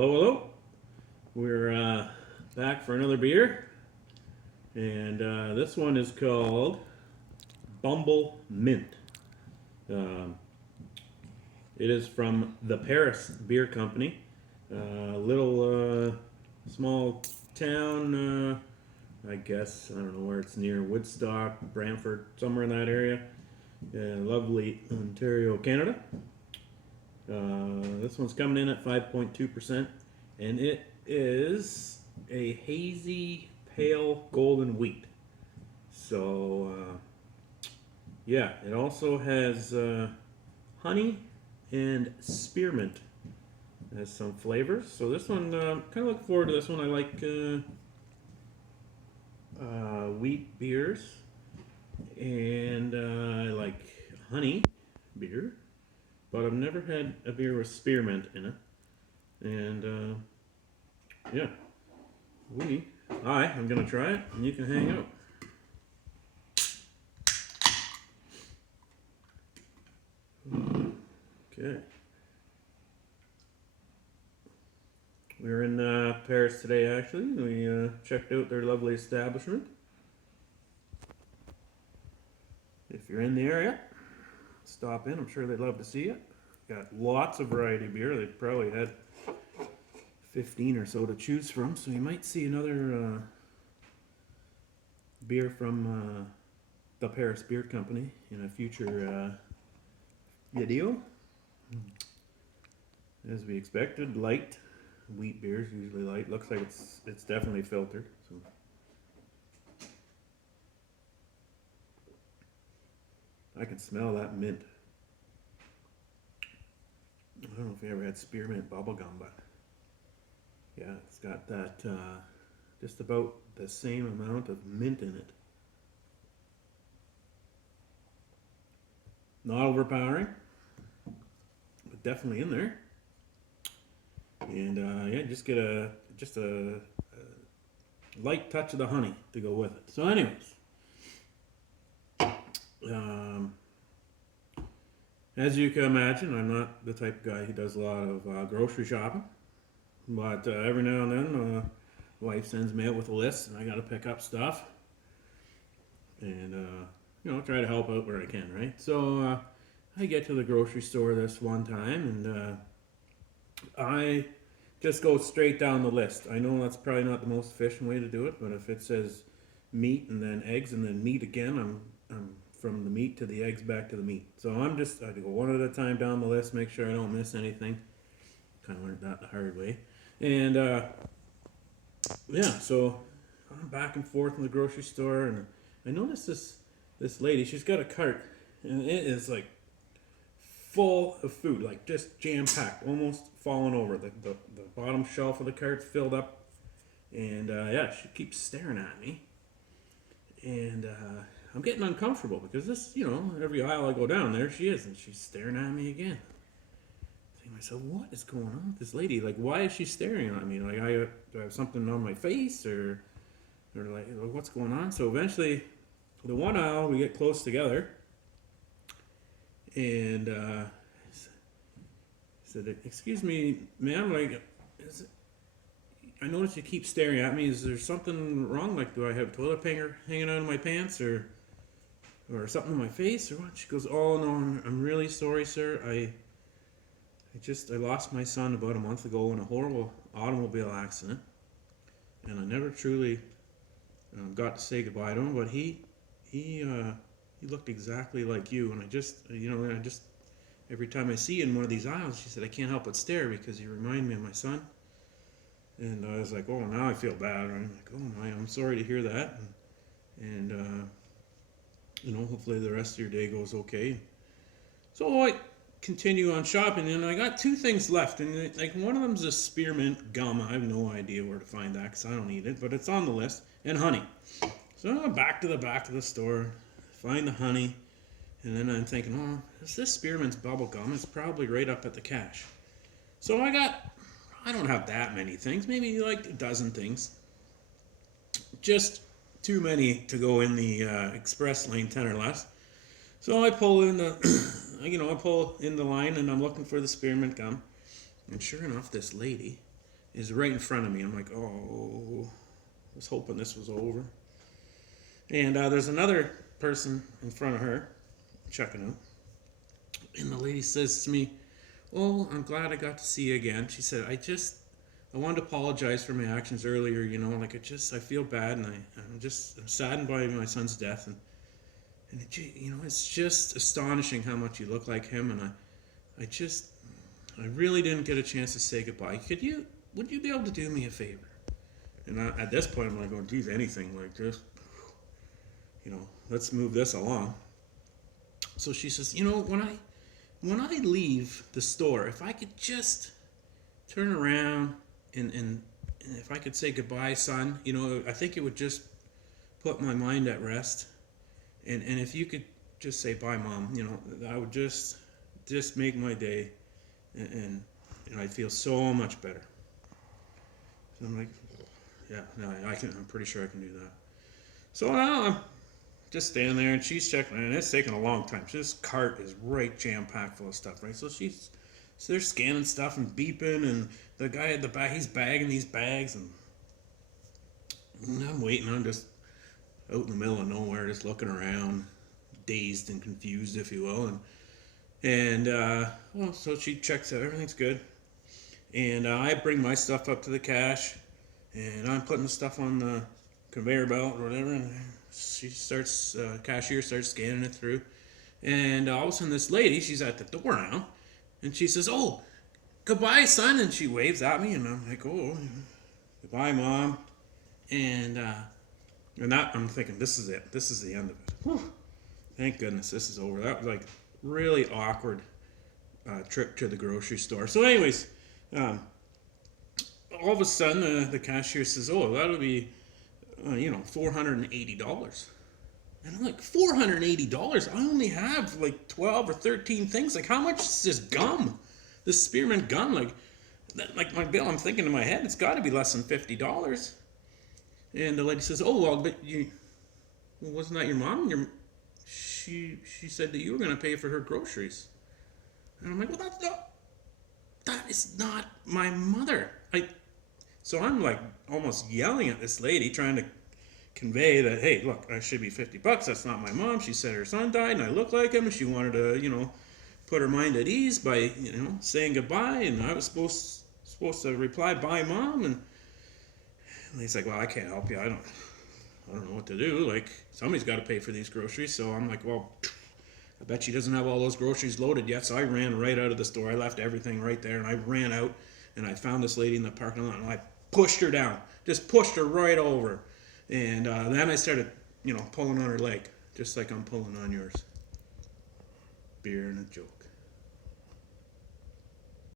Hello, hello. We're back for another beer, and this one is called Bumble Mint. Um, it is from the Paris Beer Company, little small town. I guess I don't know where it's near Woodstock, Brantford, somewhere in that area. Lovely Ontario, Canada. This one's coming in at 5.2%, and it is a hazy, pale golden wheat. So, yeah, it also has honey and spearmint as some flavors. So this one, kind of looking forward to this one. I like wheat beers, and I like honey beer, but I've never had a beer with spearmint in it. And yeah, I'm gonna try it, and you can hang out. Okay. We were in Paris today, actually. We checked out their lovely establishment. If you're in the area, stop in. I'm sure they'd love to see you. Got lots of variety of beer. They probably had 15 or so to choose from, so you might see another beer from the Paris Beer Company in a future video. As we expected, light wheat beers, usually light. Looks like it's definitely filtered. So I can smell that mint. I don't know if you ever had spearmint bubblegum, but yeah, it's got that just about the same amount of mint in it. Not overpowering, but definitely in there. And yeah, just get a light touch of the honey to go with it. So, anyways, as you can imagine, I'm not the type of guy who does a lot of grocery shopping, but every now and then, wife sends me out with a list, and I got to pick up stuff, and try to help out where I can, right? So I get to the grocery store this one time, and I just go straight down the list. I know that's probably not the most efficient way to do it, but if it says meat and then eggs and then meat again, I'm from the meat to the eggs back to the meat. So I go one at a time down the list, make sure I don't miss anything. Kind of learned that the hard way. And yeah, so I'm back and forth in the grocery store, and I noticed this lady. She's got a cart, and it is like full of food, like just jam packed, almost falling over. The bottom shelf of the cart's filled up, and yeah, she keeps staring at me, and I'm getting uncomfortable because every aisle I go down there, she is, and she's staring at me again. I think to myself, what is going on with this lady? Like, why is she staring at me? Like, do I have something on my face, or like, what's going on? So eventually, the one aisle we get close together. And I said, "Excuse me, ma'am. Like, I notice you keep staring at me. Is there something wrong? Like, do I have toilet paper hanging out of my pants, or something on my face, or what?" She goes, "Oh no, I'm really sorry, sir. I lost my son about a month ago in a horrible automobile accident, and I never truly got to say goodbye to him. But he looked exactly like you, and I just every time I see you in one of these aisles," she said, "I can't help but stare because you remind me of my son." And I was like, "Oh, now I feel bad." Right? I'm like, "Oh my, I'm sorry to hear that." And hopefully the rest of your day goes okay. So I continue on shopping, and I got two things left, and like one of them's a spearmint gum. I have no idea where to find that because I don't eat it, but it's on the list, and honey. So I go back to the back of the store, find the honey, and then I'm thinking, "Oh, is this spearmint's bubble gum? It's probably right up at the cash." So I don't have that many things, maybe like a dozen things. Just too many to go in the express lane, 10 or less. So I pull in the, I pull in the line, and I'm looking for the spearmint gum. And sure enough, this lady is right in front of me. I'm like, oh, I was hoping this was over. And there's another person in front of her checking out. And the lady says to me, "Oh, I'm glad I got to see you again." She said, I wanted to apologize for my actions earlier, like I feel bad, and I'm saddened by my son's death. And it's just astonishing how much you look like him. And I really didn't get a chance to say goodbye. Would you be able to do me a favor? And at this point, I'm like, oh, geez, anything. Like, just, let's move this along. So she says, when I leave the store, if I could just turn around and if I could say goodbye, son, I think it would just put my mind at rest. And if you could just say bye, mom, I would just make my day, and I'd feel so much better. So I'm like, yeah, no, I'm pretty sure I can do that. So now I'm just standing there, and she's checking, and it's taking a long time. So this cart is right jam packed full of stuff, right? So they're scanning stuff and beeping, and the guy at the back, he's bagging these bags, and I'm waiting. I'm just out in the middle of nowhere, just looking around, dazed and confused, if you will. So she checks out, everything's good, and I bring my stuff up to the cash, and I'm putting the stuff on the conveyor belt or whatever, and cashier starts scanning it through, and all of a sudden this lady, she's at the door now, and she says, "Oh, goodbye, son," and she waves at me, and I'm like, "Oh, goodbye, mom," and that, I'm thinking, this is it, this is the end of it. Whew. Thank goodness this is over. That was like really awkward trip to the grocery store. So anyways, all of a sudden the cashier says, "Oh, that'll be $480. And I'm like, $480? I only have like 12 or 13 things. Like, how much is this gum? This spearmint gum? Like my bill, I'm thinking in my head, it's got to be less than $50. And the lady says, "Oh, well, but wasn't that your mom? She said that you were going to pay for her groceries." And I'm like, "Well, that is not my mother." So I'm like almost yelling at this lady, trying to convey that, hey, look, I should be $50. That's not my mom. She said her son died and I look like him, and she wanted to, put her mind at ease by, saying goodbye, and I was supposed to reply, "Bye, mom." And he's like, "Well, I can't help you. I don't know what to do. Like, somebody's got to pay for these groceries." So I'm like, "Well, I bet she doesn't have all those groceries loaded yet." So I ran right out of the store. I left everything right there, and I ran out, and I found this lady in the parking lot, and I pushed her down, just pushed her right over. And then I started, pulling on her leg, just like I'm pulling on yours. Beer and a joke.